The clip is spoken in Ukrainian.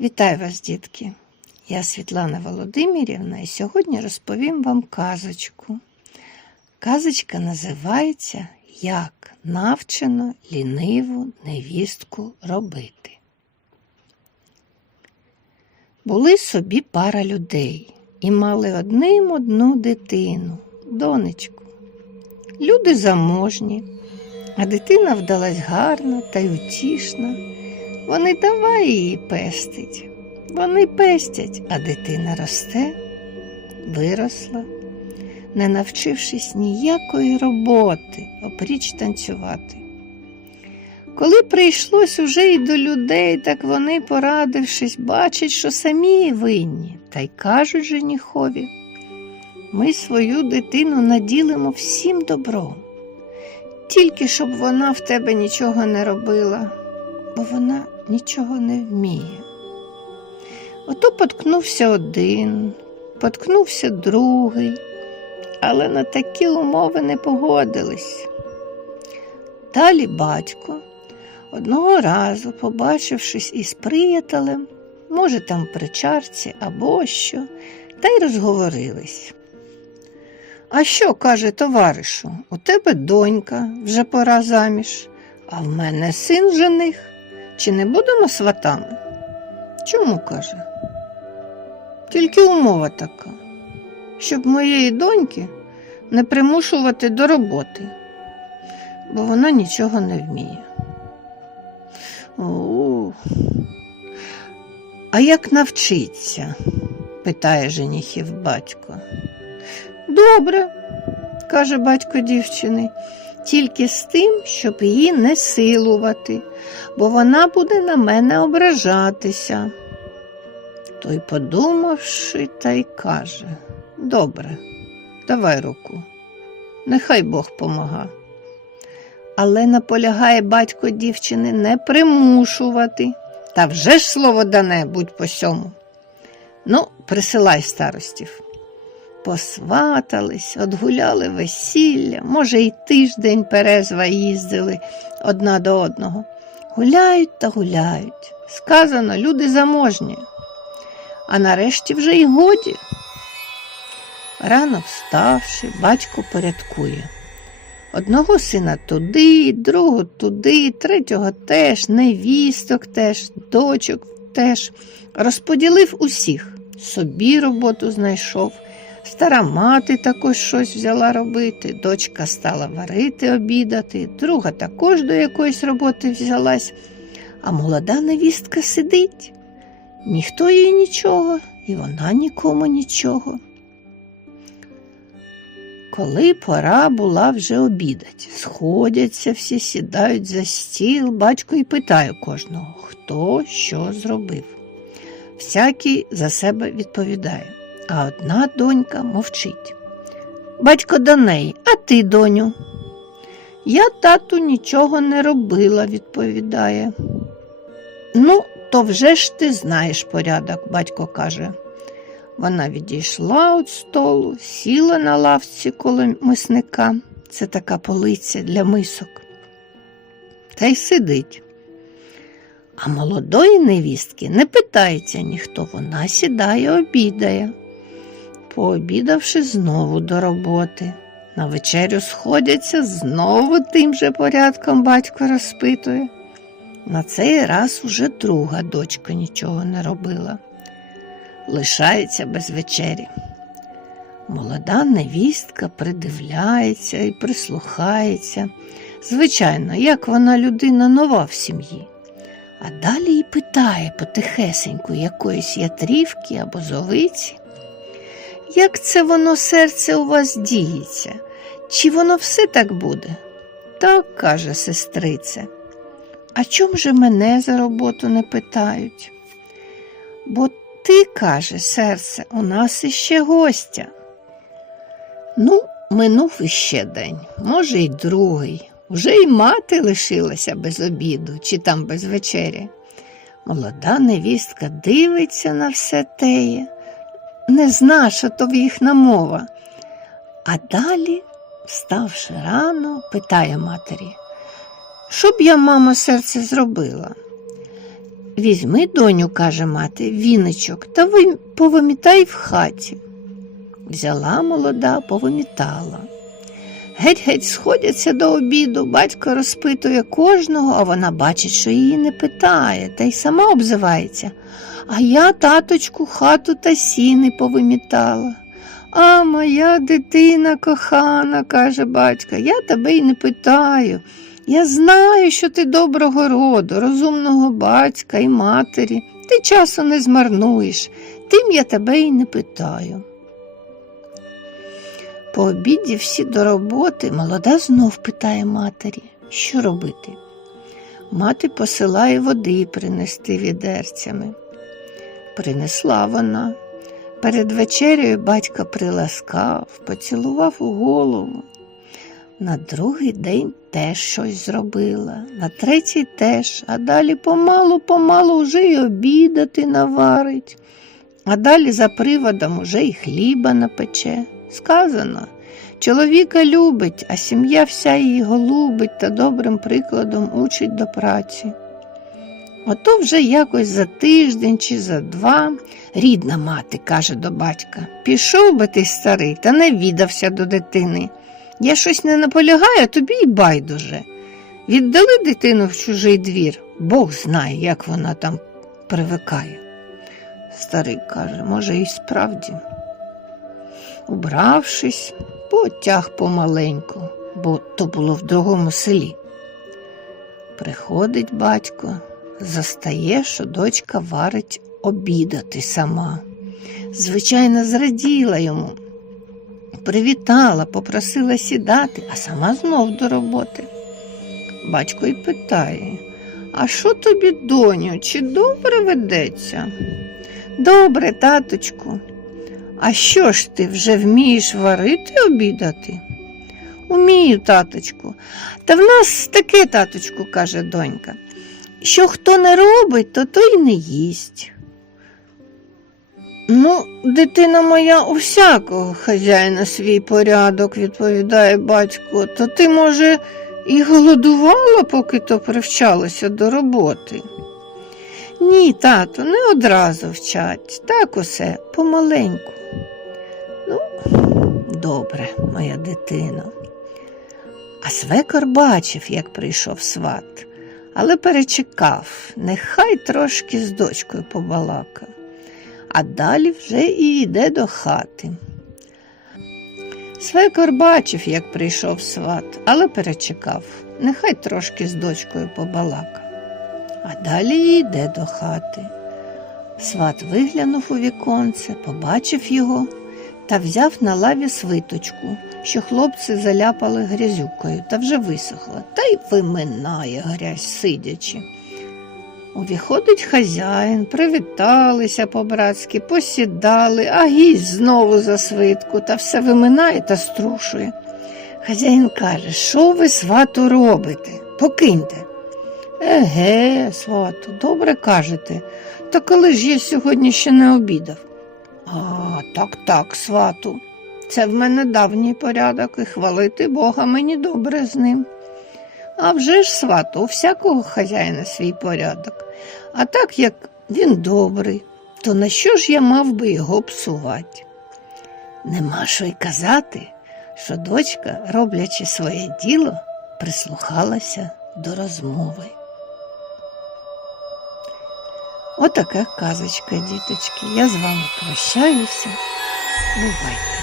Вітаю вас, дітки! Я Світлана Володимирівна і сьогодні розповім вам казочку. Казочка називається Як навчено ліниву невістку робити. Були собі пара людей і мали одним одну дитину, донечку. Люди заможні, а дитина вдалась гарна та й утішна. Вони давай її пестить. Вони пестять, а дитина росте, виросла, не навчившись ніякої роботи, опріч танцювати. Коли прийшлось уже й до людей, так вони, порадившись, бачать, що самі винні, та й кажуть женіхові, ми свою дитину наділимо всім добром, тільки щоб вона в тебе нічого не робила бо вона нічого не вміє. Ото поткнувся один, поткнувся другий, але на такі умови не погодились. Далі батько одного разу, побачившись із приятелем, може, там при чарці або що, та й розговорились. А що, каже товаришу, у тебе донька вже пора заміж, а в мене син жених. Чи не будемо сватами? Чому каже? Тільки умова така, щоб моєї доньки не примушувати до роботи, бо вона нічого не вміє. О, а як навчиться? питає женіхів батько. Добре, каже батько дівчини, тільки з тим, щоб її не силувати, бо вона буде на мене ображатися. Той, подумавши, та й каже Добре, давай руку, нехай Бог помага. Але наполягає батько дівчини не примушувати. Та вже ж слово дане, будь по сьому. Ну, присилай старостів. Посватались, одгуляли весілля, може, й тиждень перезва їздили одна до одного. Гуляють та гуляють. Сказано, люди заможні. А нарешті вже й годі. Рано вставши, батько порядкує. Одного сина туди, другого туди, третього теж, невісток теж, дочок теж. Розподілив усіх, собі роботу знайшов. Стара мати також щось взяла робити, дочка стала варити, обідати, друга також до якоїсь роботи взялась, а молода невістка сидить. Ніхто їй нічого, і вона нікому нічого. Коли пора була вже обідать, сходяться всі, сідають за стіл, батько і питає кожного, хто що зробив. Всякий за себе відповідає а одна донька мовчить. Батько до неї, а ти, доню? Я, тату, нічого не робила, відповідає. Ну, то вже ж ти знаєш порядок, батько каже. Вона відійшла від столу, сіла на лавці коло мисника. Це така полиця для мисок. Та й сидить. А молодої невістки не питається ніхто, вона сідає, обідає. Пообідавши знову до роботи. На вечерю сходяться, знову тим же порядком батько розпитує. На цей раз уже друга дочка нічого не робила. Лишається без вечері. Молода невістка придивляється і прислухається. Звичайно, як вона людина нова в сім'ї. А далі й питає потихесеньку якоїсь ятрівки або зовиці. Як це воно серце у вас діється? Чи воно все так буде? Так, каже сестриця. А чом же мене за роботу не питають? Бо ти, каже серце, у нас іще гостя. Ну, минув іще день, може, й другий. Уже й мати лишилася без обіду чи там без вечері. Молода невістка дивиться на все теє не зна, що то їхня мова. А далі, вставши рано, питає матері, що б я, мамо, серце зробила? Візьми, доню, каже мати, віничок та ви повимітай в хаті. Взяла молода, повимітала. Геть-геть сходяться до обіду, батько розпитує кожного, а вона бачить, що її не питає, та й сама обзивається. А я, таточку, хату та сіни повимітала. А моя дитина кохана, каже батько, я тебе й не питаю. Я знаю, що ти доброго роду, розумного батька і матері. Ти часу не змарнуєш, тим я тебе й не питаю. По обіді всі до роботи молода знов питає матері, що робити. Мати посилає води принести відерцями. Принесла вона. Перед вечерею батька приласкав, поцілував у голову. На другий день теж щось зробила, на третій теж, а далі помалу-помалу вже й обідати наварить, а далі за приводом уже й хліба напече. Сказано, чоловіка любить, а сім'я вся її голубить та добрим прикладом учить до праці. Ото вже якось за тиждень чи за два рідна мати каже до батька Пішов би ти старий, та не віддався до дитини. Я щось не наполягаю, тобі й байдуже. Віддали дитину в чужий двір, Бог знає, як вона там привикає. Старий каже, може, і справді. Убравшись, потяг помаленьку, бо то було в другому селі. Приходить батько, застає, що дочка варить обідати сама. Звичайно, зраділа йому, привітала, попросила сідати, а сама знов до роботи. Батько й питає, а що тобі, доню, чи добре ведеться? Добре, таточку. А що ж ти вже вмієш варити обідати? Умію, таточку. Та в нас таке, таточку, каже донька, що хто не робить, то той не їсть. Ну, дитина моя у всякого хазяїна свій порядок, відповідає батько, то ти, може, і голодувала, поки то привчалася до роботи. Ні, тато, не одразу вчать, так усе помаленьку. Ну, добре, моя дитино. А свекор бачив, як прийшов сват, але перечекав, нехай трошки з дочкою побалака, а далі вже і йде до хати. Свекор бачив, як прийшов сват, але перечекав, нехай трошки з дочкою побалака, а далі йде до хати. Сват виглянув у віконце, побачив його та взяв на лаві свиточку, що хлопці заляпали грязюкою та вже висохла, та й виминає грязь сидячи. Увіходить хазяїн, привіталися по-братськи, посідали, а гість знову за свитку та все виминає та струшує. Хазяїн каже, що ви, свату, робите? Покиньте. Еге, свату, добре кажете, та коли ж я сьогодні ще не обідав? А, так, так, свату. Це в мене давній порядок, і хвалити Бога мені добре з ним. А вже ж, свату, у всякого хазяїна свій порядок. А так як він добрий, то на що ж я мав би його псувати? Нема що й казати, що дочка, роблячи своє діло, прислухалася до розмови. Отака казочка, діточки. Я з вами прощаюся. Бувайте!